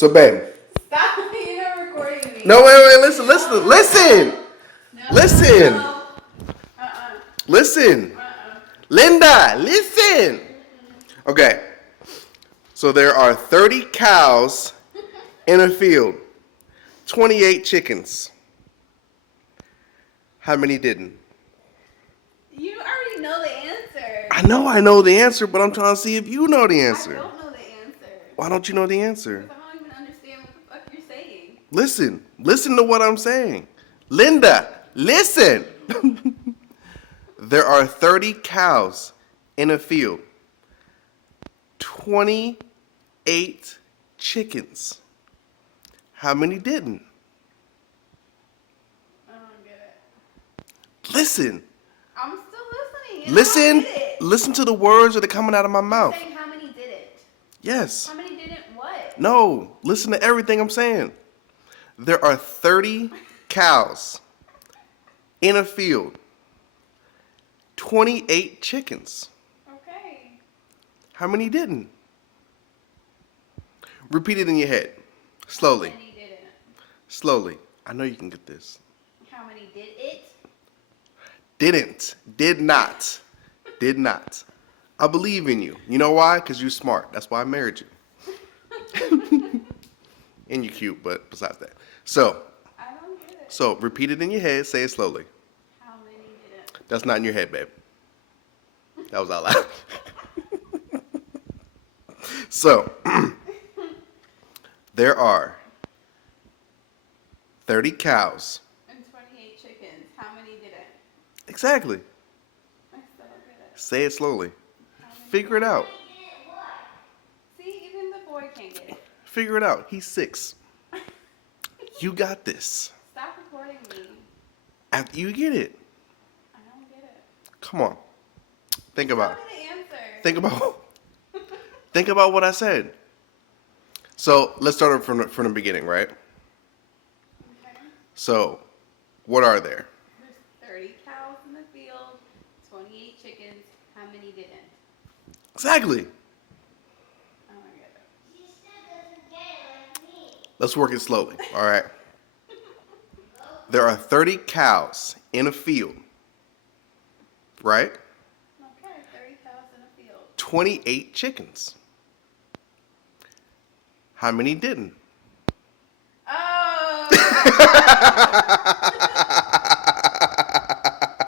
So, babe. Stop. You're not recording me. No, wait. Listen. No. Listen. No. Listen. Linda, listen. Okay. So there are 30 cows in a field, 28 chickens. How many didn't? You already know the answer. I know the answer, but I'm trying to see if you know the I answer. don't know the answer. Why don't you know the answer? Because I don't even understand what the fuck you're saying. Listen to what I'm saying. Linda, listen. There are 30 cows in a field, 28 chickens. How many didn't? I don't get it. Listen. I'm still listening. And I don't get it. Listen to the words that are coming out of my You're mouth. saying how many did it? Yes. How many didn't what? No, listen to everything I'm saying. There are 30 cows in a field, 28 chickens. Okay. How many didn't? Repeat it in your head. Slowly. How many didn't? Slowly. I know you can get this. How many did it? Didn't. Did not. Did not. I believe in you. You know why? Because you're smart. That's why I married you. And you're cute, but besides that. So, I don't get it. so repeat it in your head. Say it slowly. How many didn't? That's not in your head, babe. That was out loud. So, there are 30 cows. And 28 chickens. How many didn't? Exactly. I still don't get it. Say it slowly. How many Figure it out. See, even the boy can't get it. Figure it out. He's 6. You got this. Stop recording me. After you get it. I don't get it. Come on. Think about it. Tell me the answer. Think about what I said. So let's start from the beginning, right? Okay. So, what are there? There's 30 cows in the field, 28 chickens. How many didn't? Exactly. I don't get it. Let's work it slowly. All right. There are 30 cows in a field, right? Okay, 30 cows in a field. 28 chickens. How many didn't? Oh!